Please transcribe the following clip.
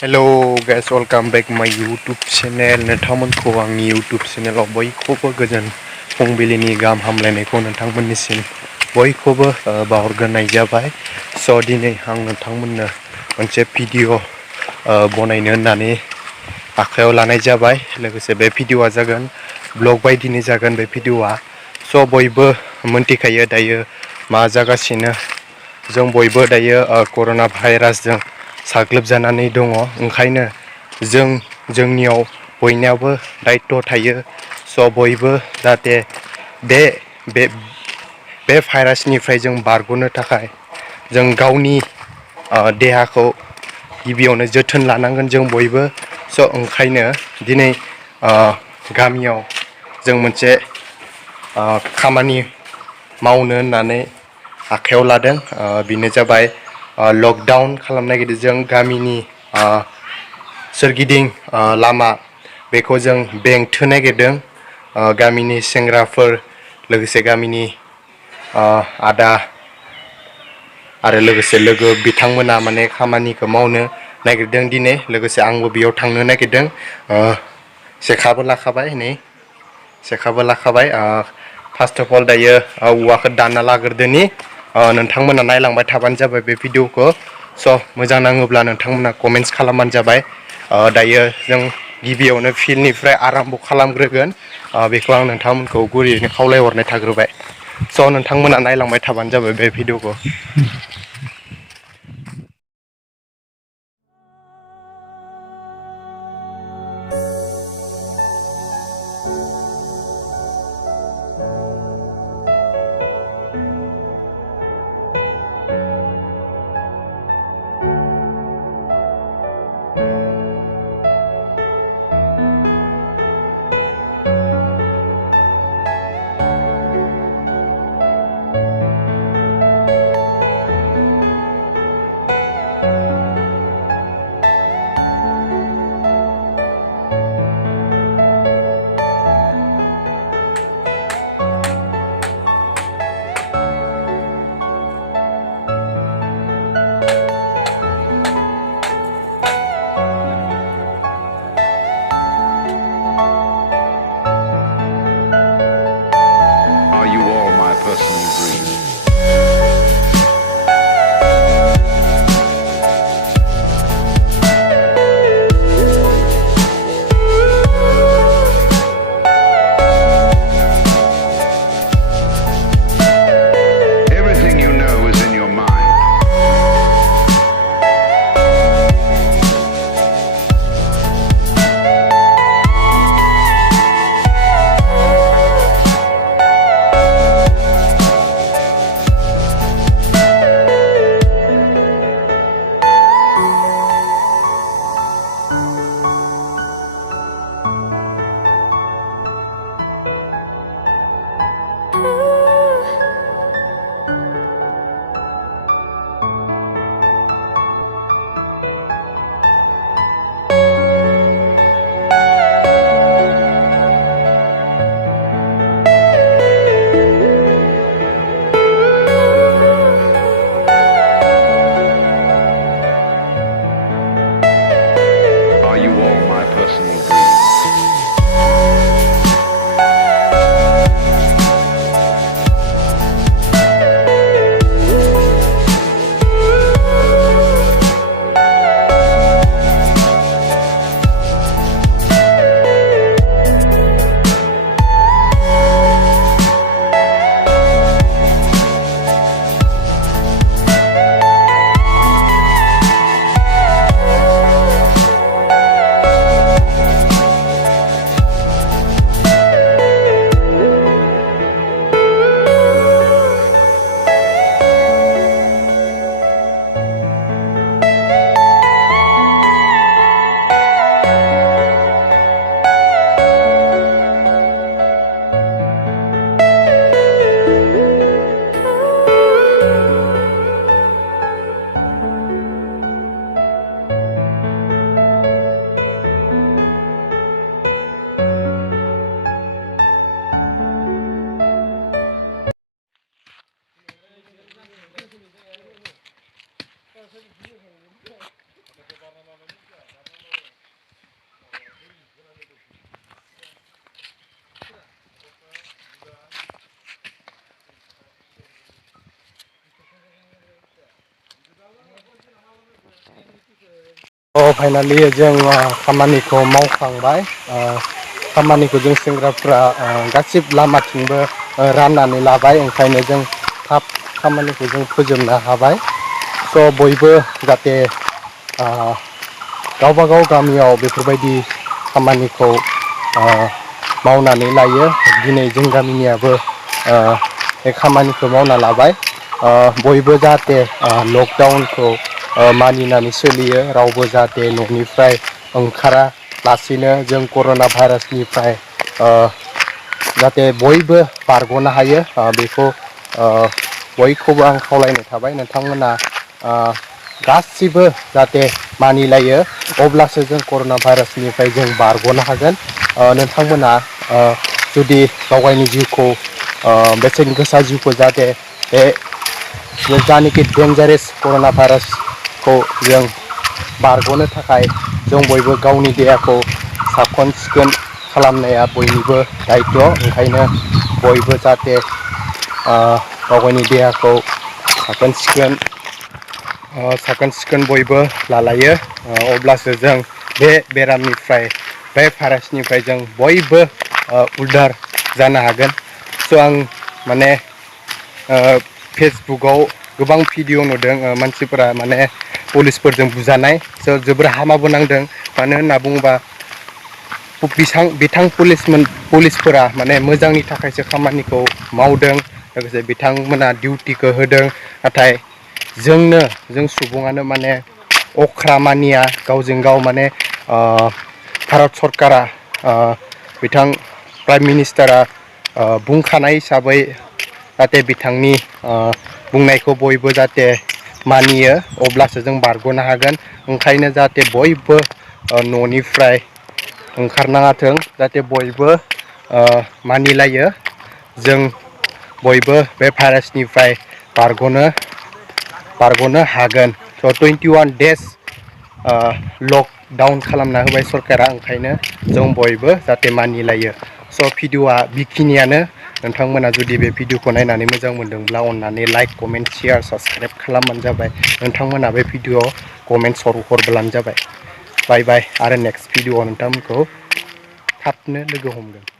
Hello guys, welcome back my YouTube channel. नोंथांमोनखौ आंनि YouTube channel आव बयखौबो गोजोन फुंबिलिनि गाहाम हामलायनायखौ नोंथांमोननिसिम बयखौबो बावहरग्रोनाय जाबाय। स' दिनै आं नोंथांमोननो मोनसे भिडिअ बनायनो होननानै आखायाव लानाय जाबाय। लोगोसे बे भिडिअआ जागोन ब्लग बायदिनि जागोन बे भिडिअआ। स' बयबो मोनथिखायो दायो मा जागासिनो। जों बयबो दायो कर'ना भाइरासजों साग्लोबजानानै दङ। ओंखायनो जोंनियाव बयनियावबो दायित्व थायो। स' बयबो जाहाथे बे भाइरासनिफ्राय जों बारग'नो थाखाय जों गावनि देहाखौ गिबियावनो जोथोन लानांगोन जों बयबो। स' ओंखायनो दिनै गामियाव जों मोनसे खामानि मावनो होननानै आखायाव लादों। बेनो जाबाय लकडाउन खालामनो नागिरदों जों गामिनि सोरगिदिं लामा बेखौ जों बेंथो नागिरदों। गामिनि सेंग्राफोर लोगोसे गामिनि आदा आरो लोगोसे लोगो बिथांमोना माने खामानिखौ मावनो नागिरदों दिनै। लोगोसे आंबो बेयाव थांनो नागिरदों। सेखाबो लाखाबाय। फार्स्ट अफ अल दायो औवाखौ दानना लाग्रोदोनि। नोंथांमोना नायलांबाय थाबानो जाबाय बे भिडिअखौ। स' मोजां नाङोब्ला नोंथांमोना कमेन्ट्स खालामबानो जाबाय। दायो जों गिबियावनो फिल्डनिफ्राय आराम्भ खालामग्रोगोन। बेखौ आं नोंथांमोनखौ गुरैयैनो खावलायहरनाय थाग्रोबाय। स' नोंथांमोना नायलांबाय थाबानो जाबाय बे भिडिअखौ। Personal dream. Everything you know is in your mind. Finally जों खामानिखौ मावखांबाय खामानिखौ जों सेंग्राफ्रा गासिबो लामाथिंबो राननानै लाबाय ओंखायनो जों थाब खामानिखौ जों फोजोबनो हाबाय स' बयबो जाहाथे गावबा गाव गामियाव बेफोरबायदि खामानिखौ मावनानै लायो दिनै जों गामिनियाबो बे खामानिखौ मावना लाबाय बयबो जाहाथे लकडाउनखौ मानिनानै सोलियो रावबो जाहाथे न'निफ्राय ओंखारा लासिनो जों कर'ना भाइरासनिफ्राय जाहाथे बयबो बारग'नो हायो बेखौ बयखौबो आं खावलायनाय थाबाय नोंथांमोना गासिबो जाहाथे मानिलायो अब्लासो जों कर'ना भाइरासनिफ्राय जों बारग'नो हागोन नोंथांमोना जुदि गावगायनि जिउखौ बेसेन गोसा जिउखौ जाहाथे बे जानिखि डेन्जारेस कर'ना भाइरासखौ जों बारग'नो थाखाय जों बयबो गावनि देहाखौ साखोन सिखोन खालामनाया बयनिबो दायित्व ओंखायनो बयबो जाहाथे गावगायनि देहाखौ साखोन सिखोन बयबो लालायो अब्लासो जों बे बेरामनिफ्राय बे भाइरासनिफ्राय जों बयबो उदार जानो हागोन स' आं माने फेसबुकाव गोबां भिडिअ नुदों मानसिफोरा माने पुलिसफोरजों बुजानाय स' जोबोर हामाबो नांदों मानो होनना बुङोबा बिथां पुलिसफोरा माने मोजांनि थाखायसो खामानिखौ मावदों लोगोसे बिथांमोना डिउटिखौ होदों नाथाय जों सुबुङानो माने अख्रा मानिया गावजों गाव माने भारत सरकारा बिथां प्राइम मिनिस्टारा बुंखानाय हिसाबै जाहाथे बिथांनि बुंनायखौ बयबो जाहाथे मानियो अब्लासो जों बारग'नो हागोन ओंखायनो जाहाथे बयबो न'निफ्राय ओंखारनाङाथों जाहाथे बयबो मानिलायो जों बयबो बे भाइरासनिफ्राय बारग'नो हागोन स' 21 days लकडाउन खालामना होबाय सरकारा ओंखायनो जों बयबो जाहाथे मानिलायो स' भिडिअआ बेखिनियानो नोंथांमोना जुदि बे भिडिअखौ नायनानै मोजां मोनदोंब्ला अननानै लाइक कमेन्ट शेयार साबस्क्राइब खालामबानो जाबाय नोंथांमोना बे भिडिअआव कमेन्ट हरब्लानो जाबाय बाय बाय आरो नेक्स्ट भिडिअआव नोंथांमोनखौ थाबनो लोगो हमगोन